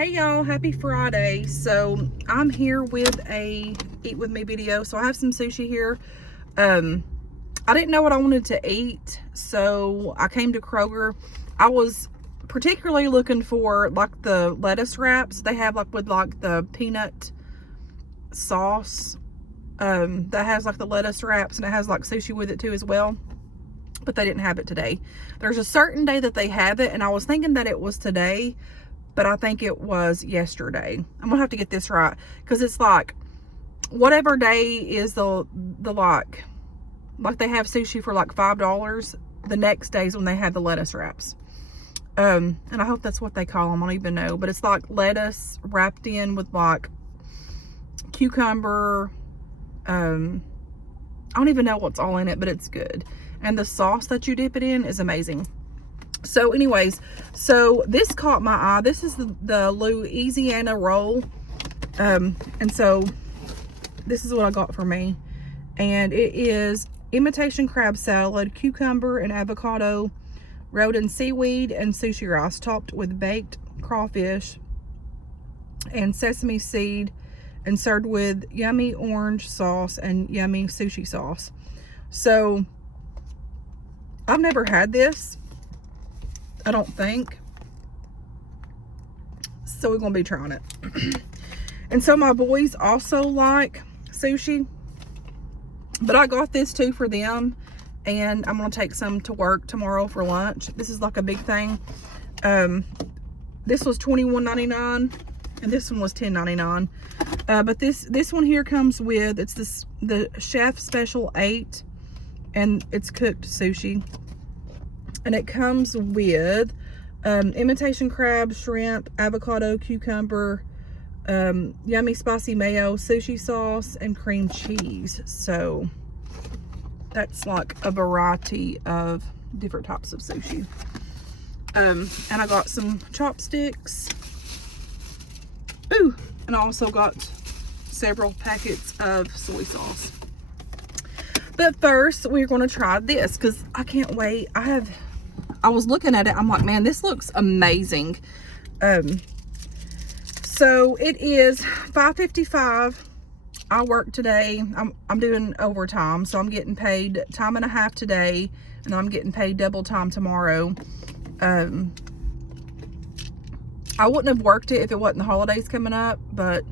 Hey y'all, happy Friday. So I'm here with a eat with me video. So I have some sushi here. I didn't know what I wanted to eat, so I came to Kroger. I was particularly looking for like the lettuce wraps they have, like with like the peanut sauce that has like the lettuce wraps, and it has like sushi with it too as well, but they didn't have it today. There's a certain day that they have it, and I was thinking that it was today, but I think it was yesterday. I'm gonna have to get this right, because it's like whatever day is the like they have sushi for like $5, the next day's when they have the lettuce wraps. And I hope that's what they call them. I don't even know, but it's like lettuce wrapped in with like cucumber. I don't even know what's all in it, but it's good. And the sauce that you dip it in is amazing. So anyways, so this caught my eye. This is the Louisiana roll. And so this is what I got for me. And it is imitation crab salad, cucumber and avocado, rolled in seaweed and sushi rice, topped with baked crawfish and sesame seed, and served with yummy orange sauce and yummy sushi sauce. So I've never had this, I don't think. So we're gonna be trying it. And so my boys also like sushi, but I got this too for them, and I'm gonna take some to work tomorrow for lunch. This is like a big thing. This was $21.99 and this one was $10.99. But this one here comes with, it's the Chef Special 8, and it's cooked sushi. And it comes with imitation crab, shrimp, avocado, cucumber, yummy spicy mayo, sushi sauce, and cream cheese. So that's like a variety of different types of sushi. And I got some chopsticks. Ooh, and I also got several packets of soy sauce. But first, we're going to try this because I can't wait. I was looking at it. I'm like, man, this looks amazing. So it is $5.55. I work today. I'm doing overtime, so I'm getting paid time and a half today, and I'm getting paid double time tomorrow. I wouldn't have worked it if it wasn't the holidays coming up, but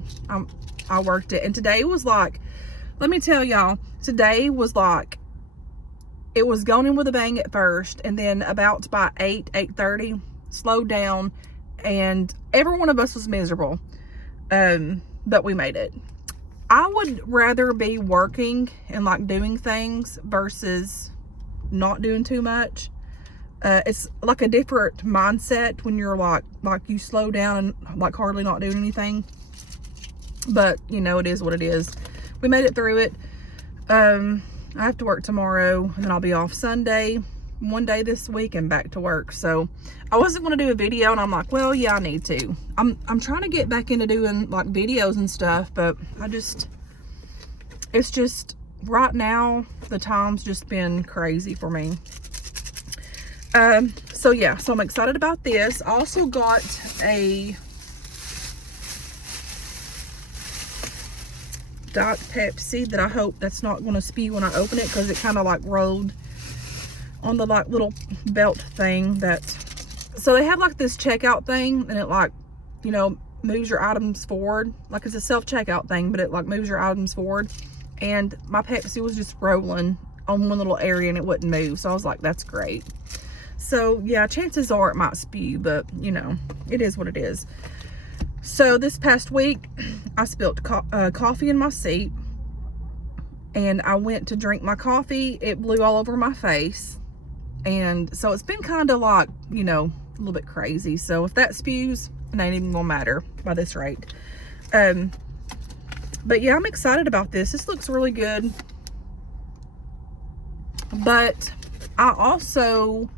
I worked it. And today was like, let me tell y'all, today was like, it was going in with a bang at first, and then about by 8:30 slowed down, and every one of us was miserable, but we made it. I would rather be working and like doing things versus not doing too much. It's like a different mindset when you're like you slow down and like hardly not doing anything. But you know, it is what it is. We made it through it. I have to work tomorrow, and then I'll be off Sunday, one day this week, and back to work. So I wasn't going to do a video, and I'm like, well, yeah, I need to. I'm trying to get back into doing like videos and stuff, but it's just right now the time's just been crazy for me. So yeah, so I'm excited about this. I also got a Diet Pepsi that I hope that's not going to spew when I open it, because it kind of like rolled on the like little belt thing. So they have like this checkout thing, and it like, you know, moves your items forward. Like it's a self-checkout thing, but it like moves your items forward. And my Pepsi was just rolling on one little area and it wouldn't move. So I was like, that's great. So yeah, chances are it might spew, but you know, it is what it is. So this past week, I spilled coffee in my seat, and I went to drink my coffee. It blew all over my face. And so it's been kind of like, you know, a little bit crazy. So if that spews, it ain't even gonna matter by this rate. But yeah, I'm excited about this. This looks really good. But I also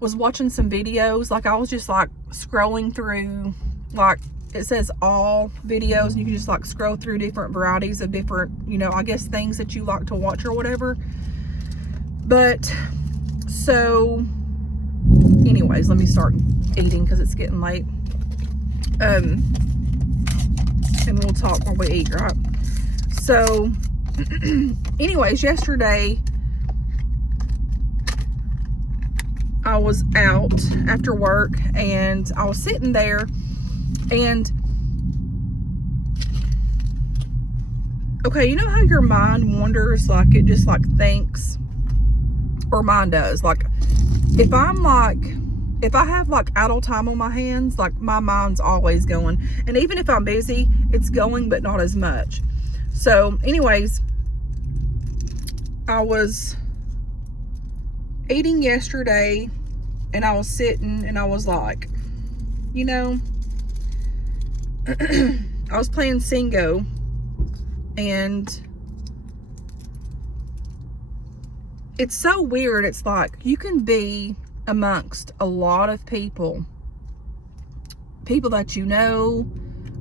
was watching some videos. Like I was just like scrolling through, like it says all videos, and you can just like scroll through different varieties of different, you know, I guess things that you like to watch or whatever. But so anyways, let me start eating because it's getting late. And we'll talk while we eat, right? So, anyways, yesterday I was out after work and I was sitting there, and okay, you know how your mind wanders, like it just like thinks, or mine does, like if I have like idle time on my hands, like my mind's always going, and even if I'm busy, it's going, but not as much. So anyways, I was eating yesterday and I was sitting and I was like, you know, I was playing Singo, and it's so weird. It's like you can be amongst a lot of people that you know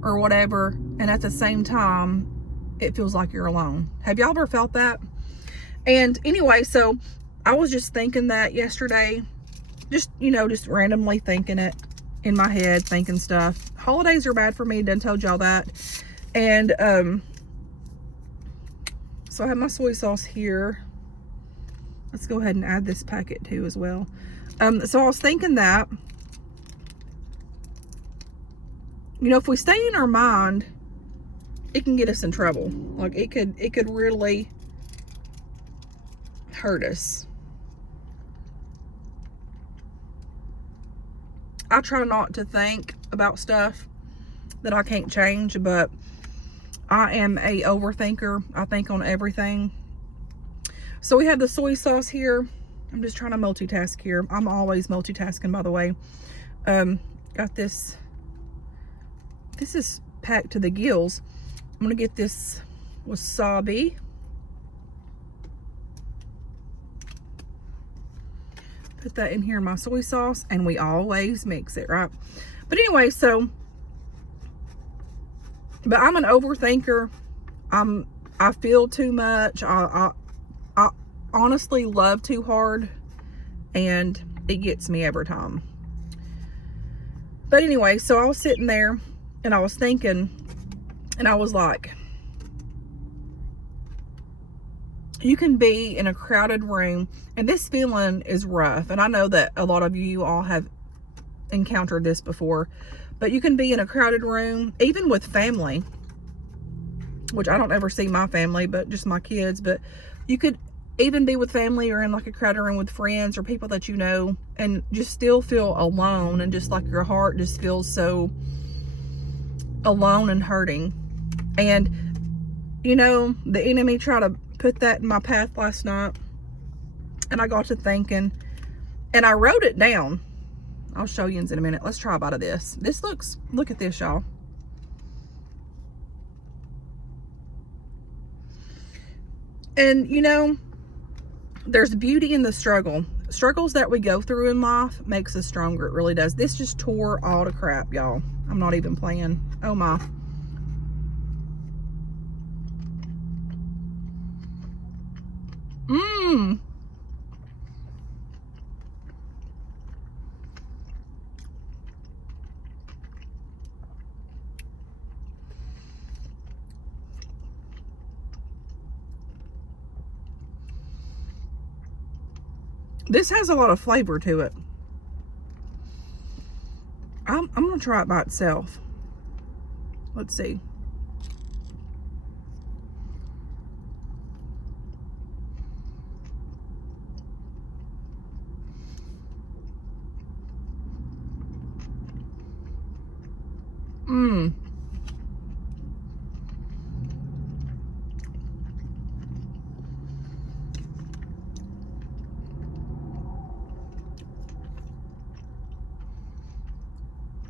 or whatever, and at the same time it feels like you're alone. Have y'all ever felt that? And anyway, so I was just thinking that yesterday, just, you know, just randomly thinking it in my head, thinking stuff. Holidays are bad for me, done told y'all that. And so I have my soy sauce here. Let's go ahead and add this packet too as well. So I was thinking that, you know, if we stay in our mind, it can get us in trouble. Like it could really hurt us. I try not to think about stuff that I can't change, but I am a overthinker. I think on everything. So we have the soy sauce here. I'm just trying to multitask here. I'm always multitasking, by the way. Got this. This is packed to the gills. I'm gonna get this wasabi. Put that in here in my soy sauce, and we always mix it, right? But anyway, so, but I'm an overthinker. I feel too much. I honestly love too hard, and it gets me every time. But anyway, so I was sitting there and I was thinking, and I was like, you can be in a crowded room, and this feeling is rough, and I know that a lot of you all have encountered this before, but you can be in a crowded room, even with family, which I don't ever see my family, but just my kids. But you could even be with family or in like a crowded room with friends or people that you know, and just still feel alone, and just like your heart just feels so alone and hurting. And you know, the enemy tried to put that in my path last night, and I got to thinking, and I wrote it down. I'll show you in a minute. Let's try a bite of this. This looks, look at this, y'all. And you know, there's beauty in the struggle. Struggles that we go through in life makes us stronger. It really does. This just tore all to crap, y'all. I'm not even playing. Oh my. This has a lot of flavor to it. I'm gonna try it by itself. Let's see.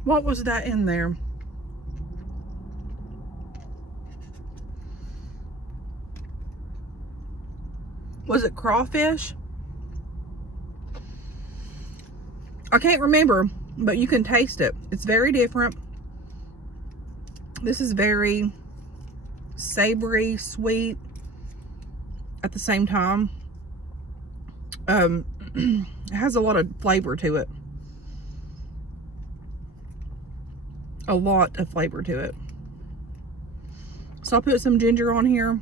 What was that in there? Was it crawfish? I can't remember, but you can taste it. It's very different. This is very savory, sweet at the same time. It has a lot of flavor to it. a lot of flavor to it. So I'll put some ginger on here.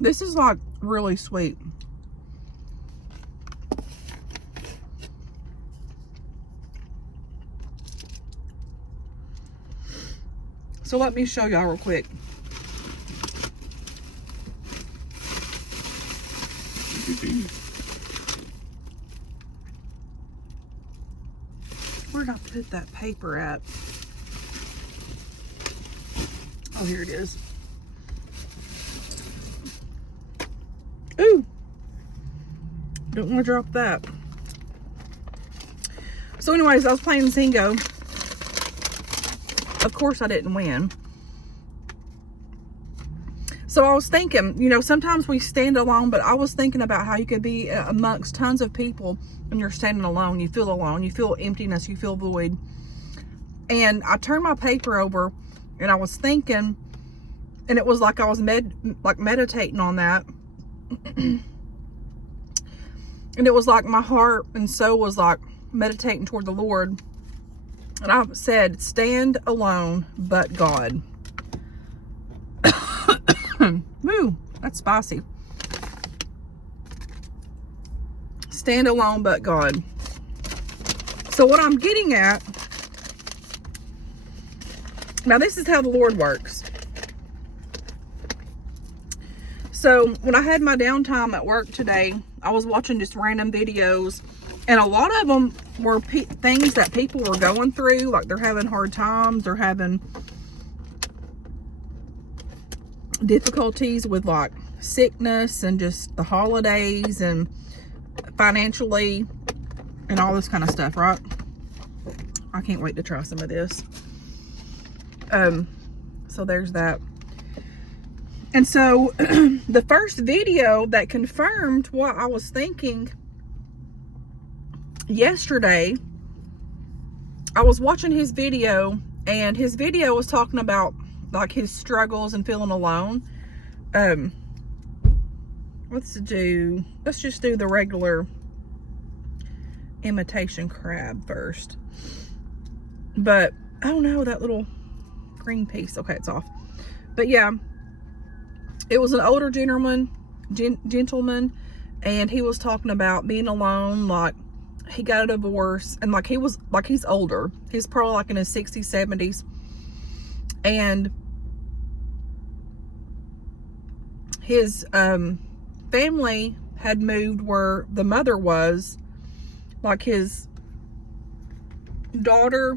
This is like really sweet. So let me show y'all real quick. Where did I put that paper at? Oh, here it is. Ooh, don't want to drop that. So anyways, I was playing Zingo. Of course I didn't win. So I was thinking, you know, sometimes we stand alone, but I was thinking about how you could be amongst tons of people and you're standing alone. You feel alone, you feel emptiness, you feel void. And I turned my paper over and I was thinking, and it was like I was meditating on that. And it was like my heart and soul was like meditating toward the Lord. And I said, stand alone, but God. Woo, that's spicy. Stand alone, but God. So what I'm getting at, now this is how the Lord works. So when I had my downtime at work today, I was watching just random videos, and a lot of them were things that people were going through, like they're having hard times, they're having difficulties with like sickness and just the holidays and financially and all this kind of stuff, right? I can't wait to try some of this. So there's that. And so the first video that confirmed what I was thinking yesterday, I was watching his video, and his video was talking about like his struggles and feeling alone. Let's just do the regular imitation crab first. But I don't know, that little green piece. Okay, it's off. But yeah, it was an older gentleman, and he was talking about being alone. Like he got a divorce, and like he's older. He's probably like in his 60s, 70s, and his family had moved where the mother was. Like his daughter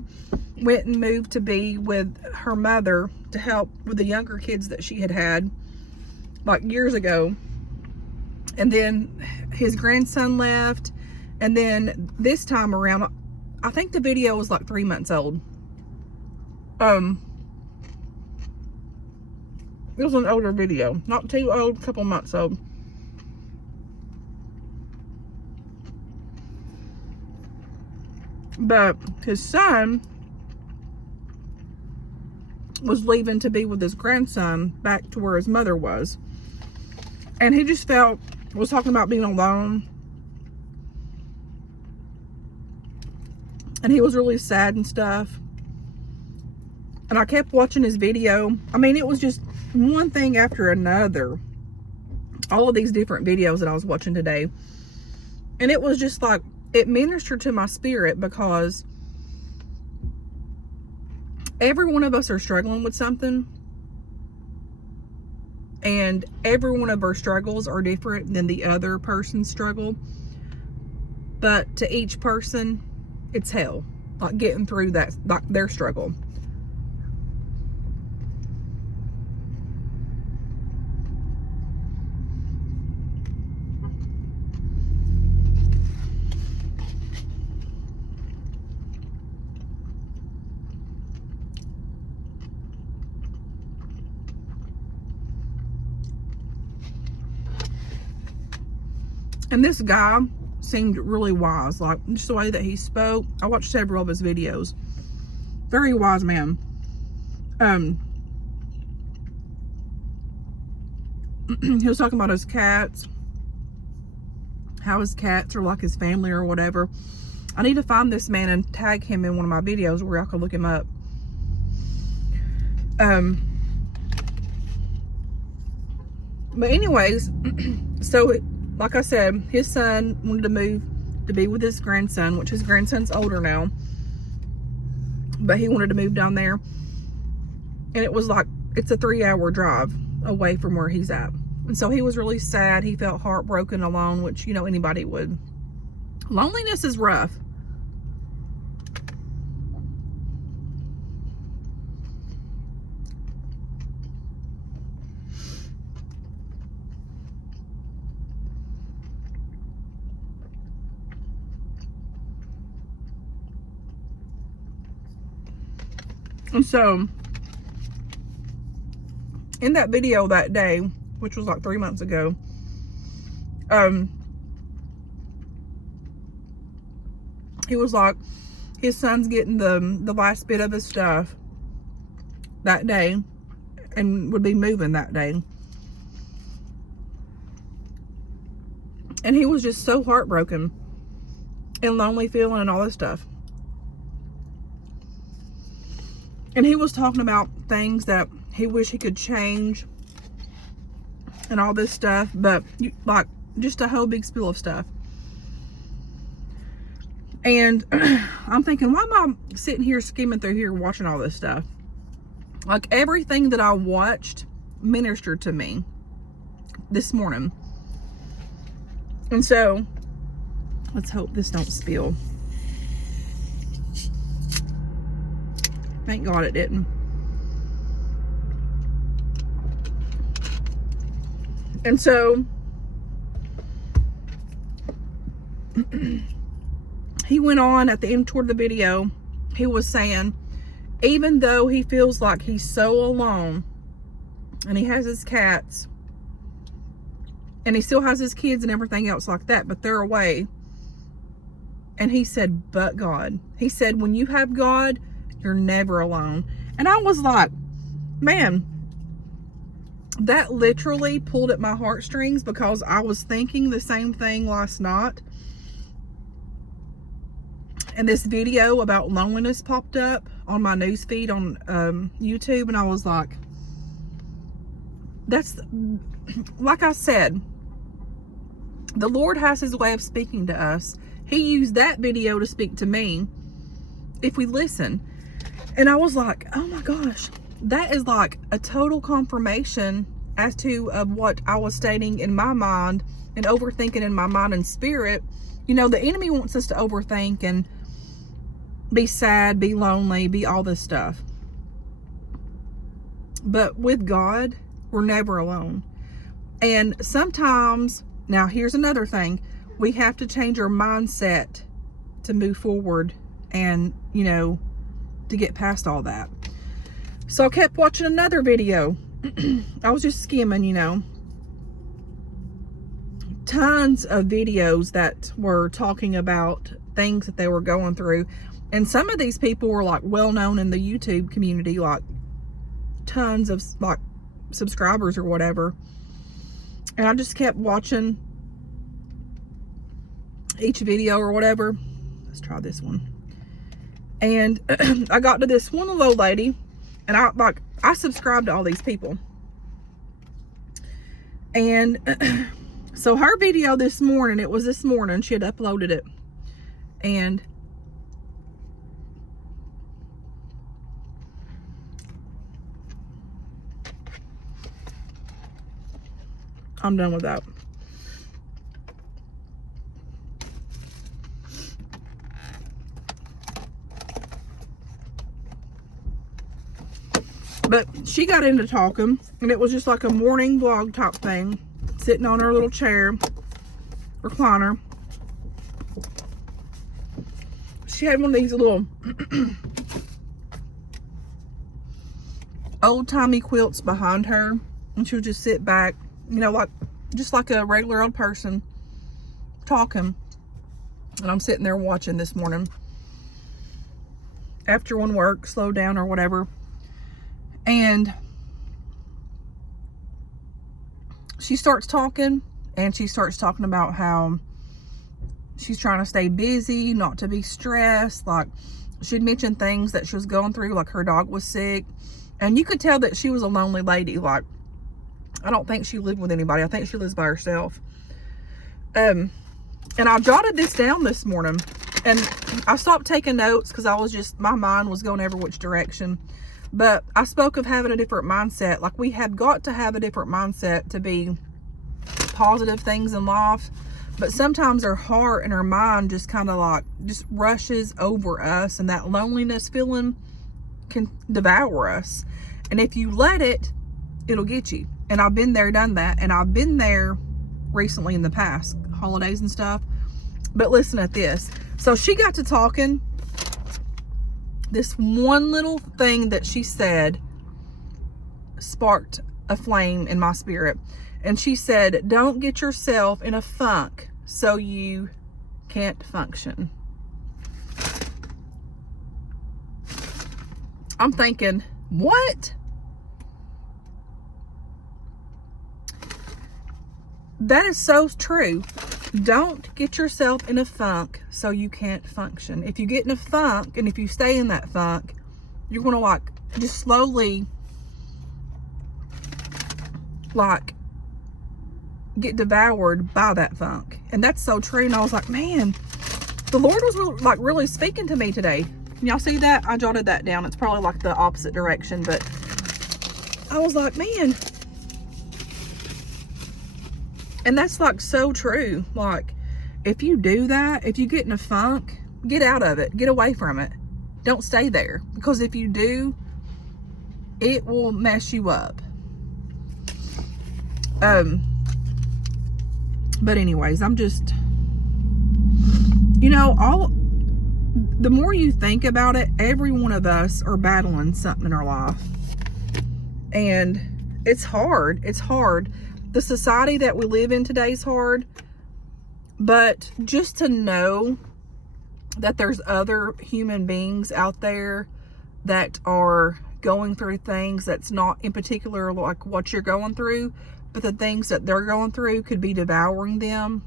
went and moved to be with her mother to help with the younger kids that she had like years ago. And then his grandson left, and then this time around, I think the video was like 3 months old. It was an older video, not too old, a couple months old. But his son was leaving to be with his grandson back to where his mother was. And he just was talking about being alone. And he was really sad and stuff. And I kept watching his video. I mean, it was just one thing after another. All of these different videos that I was watching today. And it was just like, it ministered to my spirit, because every one of us are struggling with something. And every one of our struggles are different than the other person's struggle. But to each person, it's hell. Like getting through that, like their struggle. And this guy seemed really wise, like just the way that he spoke. I watched several of his videos. Very wise man. He was talking about his cats, how his cats are like his family or whatever. I need to find this man and tag him in one of my videos where y'all can look him up. But anyways, so like I said, his son wanted to move to be with his grandson, which his grandson's older now, but he wanted to move down there. And it was like, it's a 3-hour drive away from where he's at. And so he was really sad. He felt heartbroken, alone, which, you know, anybody would. Loneliness is rough. And so, in that video that day, which was like 3 months ago, he was like, his son's getting the last bit of his stuff that day and would be moving that day. And he was just so heartbroken and lonely feeling and all this stuff. And he was talking about things that he wished he could change and all this stuff, but like just a whole big spiel of stuff. And I'm thinking, why am I sitting here skimming through here watching all this stuff? Like, everything that I watched ministered to me this morning. And so, let's hope this don't spill. Thank God it didn't. And so, he went on at the end toward the video. He was saying, even though he feels like he's so alone, and he has his cats, and he still has his kids and everything else like that, but they're away. And he said, but God. He said, when you have God, you're never alone. And I was like, man, that literally pulled at my heartstrings, because I was thinking the same thing last night. And this video about loneliness popped up on my newsfeed on YouTube. And I was like, that's, like I said, the Lord has his way of speaking to us. He used that video to speak to me if we listen. And I was like, oh my gosh, that is like a total confirmation as to of what I was stating in my mind and overthinking in my mind and spirit. You know, the enemy wants us to overthink and be sad, be lonely, be all this stuff. But with God, we're never alone. And sometimes, now here's another thing, we have to change our mindset to move forward and, you know, to get past all that. So I kept watching another video. I was just skimming, you know. Tons of videos that were talking about things that they were going through. And some of these people were like well known in the YouTube community, like tons of like subscribers or whatever. And I just kept watching each video or whatever. Let's try this one. And I got to this one little lady, and I subscribed to all these people. And so her video this morning, it was this morning, she had uploaded it. And I'm done with that. But she got into talking, and it was just like a morning vlog type thing, sitting on her little chair, recliner. She had one of these little old-timey quilts behind her, and she would just sit back, you know, like just like a regular old person, talking, and I'm sitting there watching this morning after one work, slowed down or whatever, and she starts talking, and she starts talking about how she's trying to stay busy, not to be stressed. Like, she'd mentioned things that she was going through, like her dog was sick, and you could tell that she was a lonely lady. Like, I don't think she lived with anybody. I think she lives by herself. And I jotted this down this morning, and I stopped taking notes because I was just, my mind was going every which direction. But I spoke of having a different mindset. Like, we have got to have a different mindset to be positive things in life. But sometimes our heart and our mind just kind of like, just rushes over us, and that loneliness feeling can devour us. And if you let it, it'll get you. And I've been there, done that. And I've been there recently in the past, holidays and stuff. But listen at this. So she got to talking. This one little thing that she said sparked a flame in my spirit. And she said, don't get yourself in a funk so you can't function. I'm thinking, what? That is so true. Don't get yourself in a funk so you can't function. If you get in a funk, and if you stay in that funk, you're going to like just slowly like get devoured by that funk. And that's so true. And I was like, man, the Lord was like really speaking to me today. Can y'all see that? I jotted that down. It's probably like the opposite direction, but I was like, man. And that's like so true. Like, if you do that, if you get in a funk, get out of it. Get away from it. Don't stay there. Because if you do, it will mess you up. But anyways, I'm just, you know, the more you think about it, every one of us are battling something in our life. And it's hard. It's hard. The society that we live in today is hard. But just to know that there's other human beings out there that are going through things that's not in particular like what you're going through, but the things that they're going through could be devouring them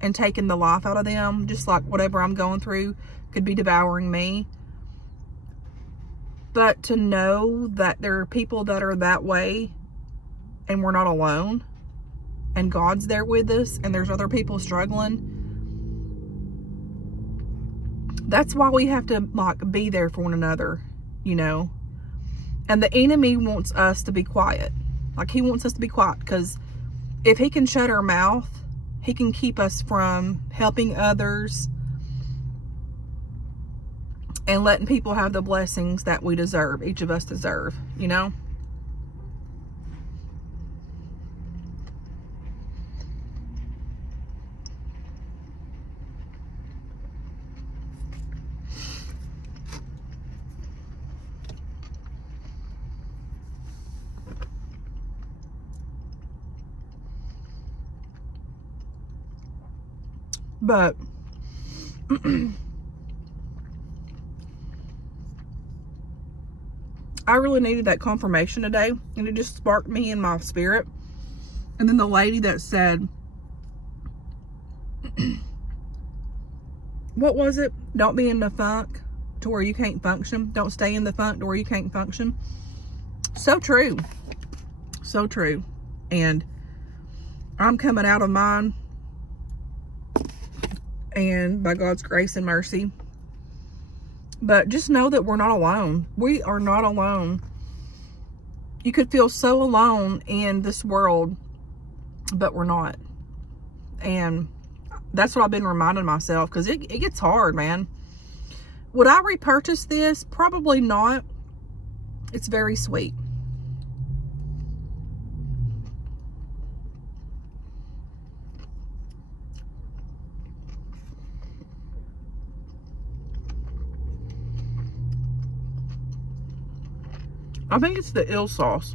and taking the life out of them, just like whatever I'm going through could be devouring me. But to know that there are people that are that way and we're not alone, and God's there with us, and there's other people struggling, that's why we have to like be there for one another, you know. And the enemy wants us to be quiet. Like, he wants us to be quiet, because if he can shut our mouth, he can keep us from helping others and letting people have the blessings that we deserve, each of us deserve, you know. But I really needed that confirmation today, and it just sparked me in my spirit. And then the lady that said, what was it? Don't be in the funk to where you can't function. Don't stay in the funk to where you can't function. So true. So true. And I'm coming out of mine, and by God's grace and mercy. But just know that we're not alone. We are not alone. You could feel so alone in this world, but we're not. And that's what I've been reminding myself, because it gets hard, man. Would I repurchase this? Probably not. It's very sweet. I think it's the eel sauce.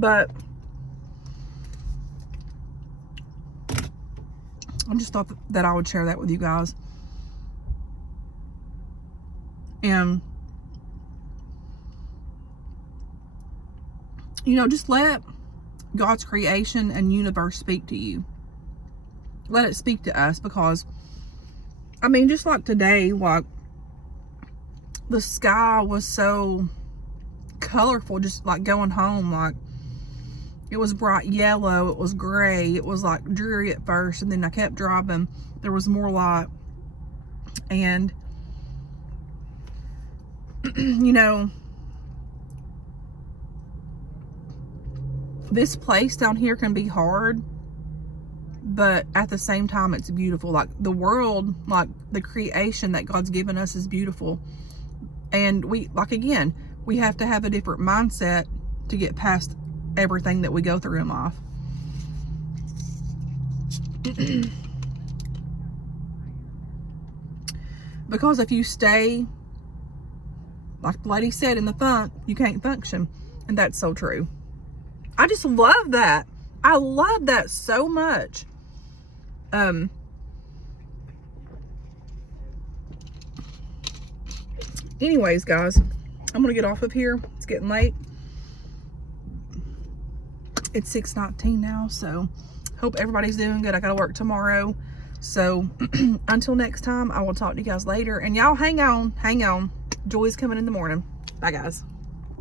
But I just thought that I would share that with you guys. And, you know, just let God's creation and universe speak to you. Let it speak to us, because, I mean, just like today, like, the sky was so colorful, just like going home. Like, it was bright yellow, it was gray, it was like dreary at first, and then I kept driving, there was more light. And you know, this place down here can be hard, but at the same time it's beautiful. Like, the world, like the creation that God's given us, is beautiful. And we, like, again, we have to have a different mindset to get past everything that we go through in life. Because if you stay, like the lady said, in the funk, you can't function. And that's so true. I just love that. I love that so much. Anyways, guys, I'm gonna get off of here. It's getting late. It's 6:19 now, so hope everybody's doing good. I gotta work tomorrow. So until next time, I will talk to you guys later. And y'all hang on. Joy's coming in the morning. Bye, guys.